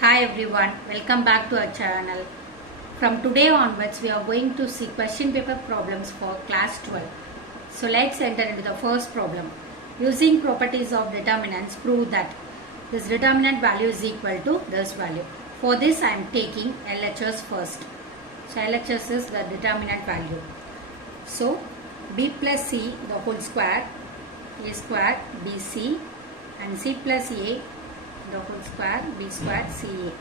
Hi everyone, welcome back to our channel. From today onwards, we are going to see question paper problems for class 12. So let's enter into the first problem. Using properties of determinants, prove that this determinant value is equal to this value. For this, I am taking LHS first. So LHS is the determinant value. So B plus C the whole square, A square BC, and C plus A the whole square, B square CA,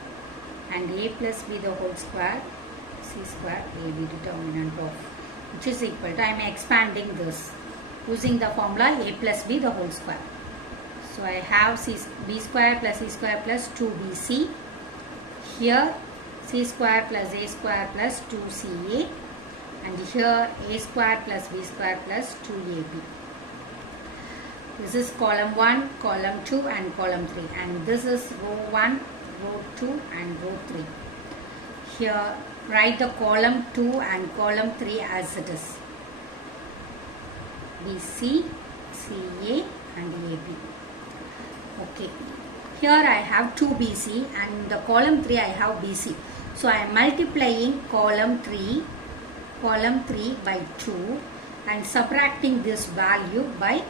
and A plus B the whole square, C square AB, determinant of which is equal to, I am expanding this using the formula A plus B the whole square. So I have B square plus C square plus 2BC. Here C square plus A square plus 2CA, and here A square plus B square plus 2AB. This is column 1, column 2 and column 3, and this is row 1, row 2 and row 3. Here write the column 2 and column 3 as it is. BC, CA and AB. Okay. Here I have 2BC and in the column 3 I have BC. So I am multiplying column 3 by 2 and subtracting this value by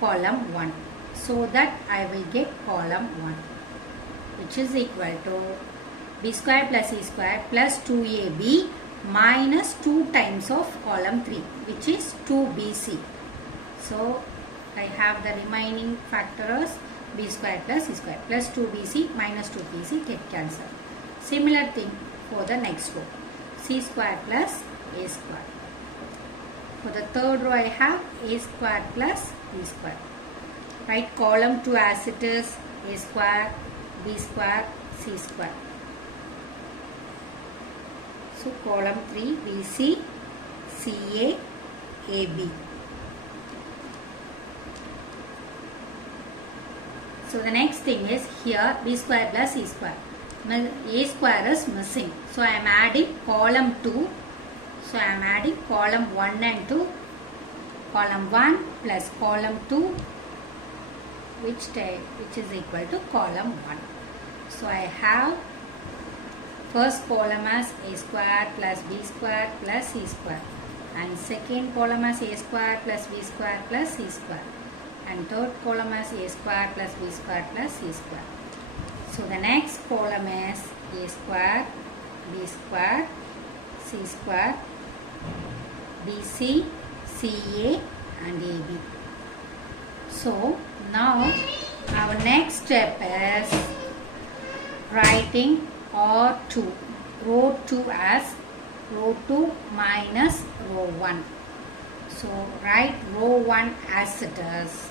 column 1, so that I will get column 1, which is equal to B square plus C square plus 2AB minus 2 times of column 3, which is 2BC. So I have the remaining factors B square plus C square plus 2BC minus 2BC get cancelled. Similar thing for the next row, C square plus A square. For the third row I have A square plus B square. Write column 2 as it is, A square, B square, C square. So column 3 BC, CA, AB. So the next thing is here B square plus C square. A square is missing. So I am adding column 2. So I am adding column 1 and 2. Column 1 plus column 2, which is equal to column 1. So I have first column as A square plus B square plus C square, and second column as A square plus B square plus C square, and third column as A square plus B square plus C square. So the next column is A square, B square, C square, BC, CA and AB. So now our next step is writing R2, row 2 as row 2 minus row 1. So write row 1 as it is,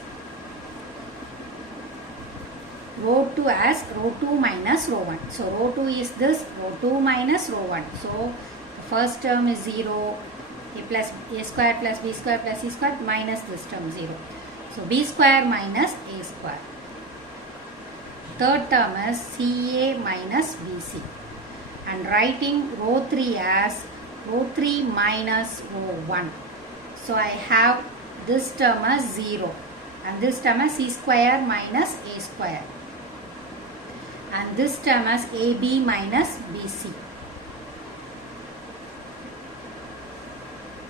row 2 as row 2 minus row 1. So row 2 is this, row 2 minus row 1. So the first term is 0, A square plus B square plus C square minus this term 0. So B square minus A square. Third term is CA minus BC. And writing row 3 as row 3 minus row 1. So I have this term as 0. And this term as C square minus A square. And this term as AB minus BC.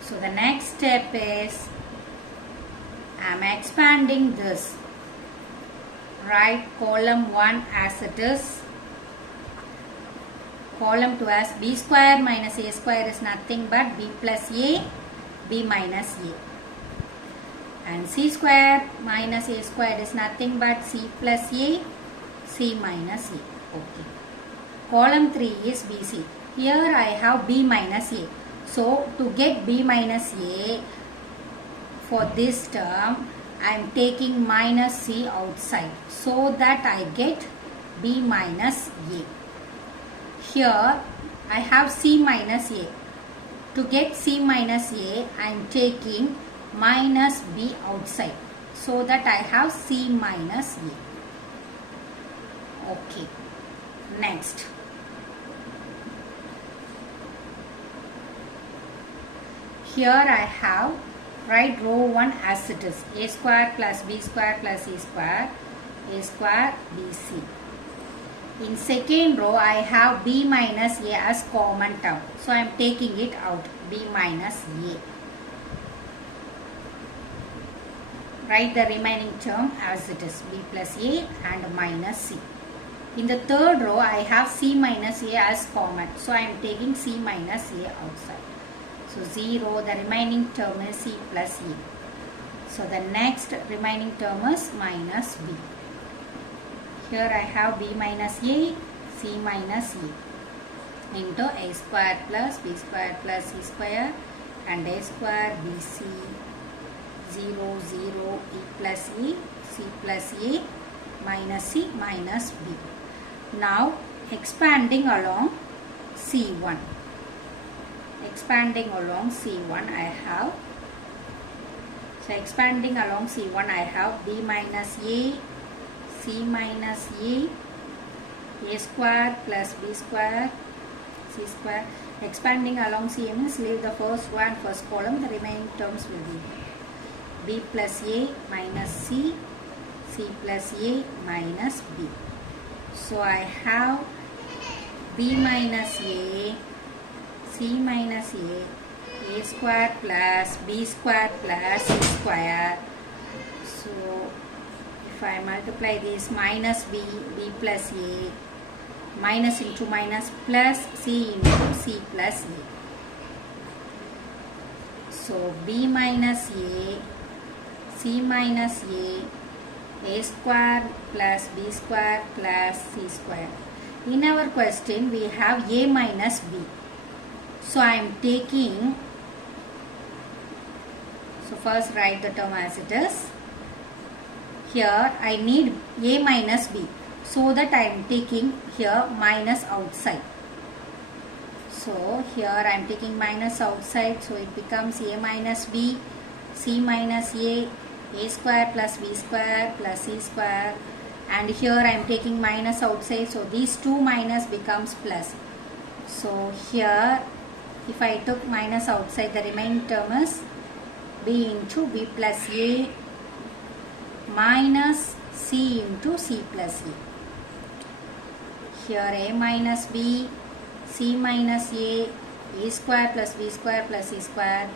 So the next step is I am expanding this. Write column 1 as it is. Column 2 as B square minus A square is nothing but B plus A, B minus A. And C square minus A square is nothing but C plus A, C minus A. Okay. Column 3 is BC. Here I have B minus A. So to get B minus A for this term, I am taking minus C outside so that I get B minus A. Here I have C minus A. To get C minus A, I am taking minus B outside so that I have C minus A. Okay. Next. Here I have, write row 1 as it is, A square plus B square plus C square, A square BC. In second row, I have b minus a as common term. So, I am taking it out, b minus a. Write the remaining term as it is, b plus a and minus c. In the third row, I have c minus a as common. So, I am taking c minus a outside. So, 0, the remaining term is c plus a. So, the next remaining term is minus b. Here I have b minus a, c minus a into a square plus b square plus c square and a square bc 0 0 e plus e c plus a minus c minus b. Now expanding along c1. Expanding along c1 I have. So expanding along c1 I have b minus a, c minus a square plus b square, c square. Expanding along c means leave the first row and first column, the remaining terms will be b plus a minus c, c plus a minus b. So I have b minus a, c minus a square plus b square plus c square. So if I multiply this, minus b, b plus a, minus into minus plus c into c plus a. So b minus a, c minus a square plus b square plus c square. In our question, we have a minus b. So I am taking, so first write the term as it is. Here I need a minus b, so that I am taking here minus outside. So here I am taking minus outside, so it becomes a minus b, c minus a square plus b square plus c square, and here I am taking minus outside, so these two minus becomes plus. So here if I took minus outside, the remaining term is b into b plus a minus c into c plus a. Here a minus b, c minus a square plus b square plus c square,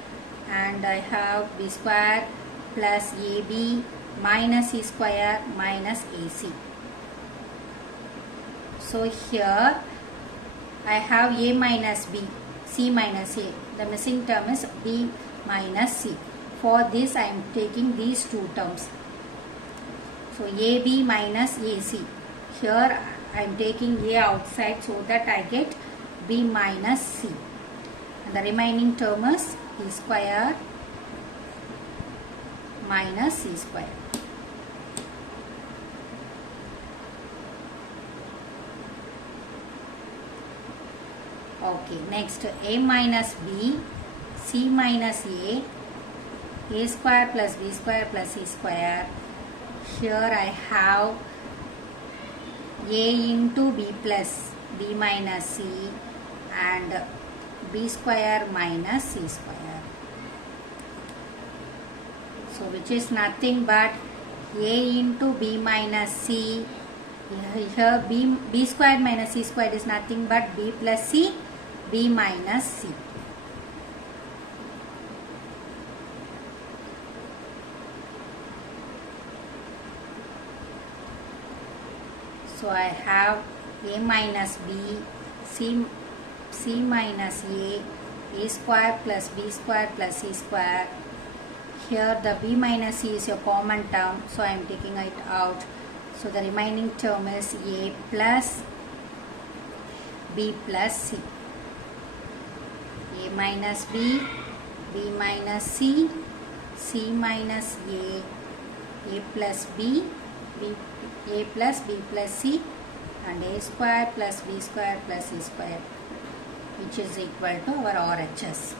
and I have b square plus ab minus c square minus ac. So here I have a minus b, c minus a. The missing term is b minus c. For this I am taking these two terms. So ab minus ac. Here I am taking a outside, so that I get b minus c. And the remaining term is b square minus c square. Okay, next a minus b, c minus a square plus b square plus c square. Here I have a into b plus b minus c and b square minus c square. So which is nothing but a into b minus c. Here b square minus c square is nothing but b plus c, b minus c. So I have a minus b, c minus a square plus b square plus c square. Here the b minus c is your common term, so I am taking it out. So the remaining term is a plus b plus c. A minus b, b minus c, c minus a plus b, a plus b plus c, and a square plus b square plus c square, which is equal to our RHS.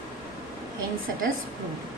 Hence it is proved.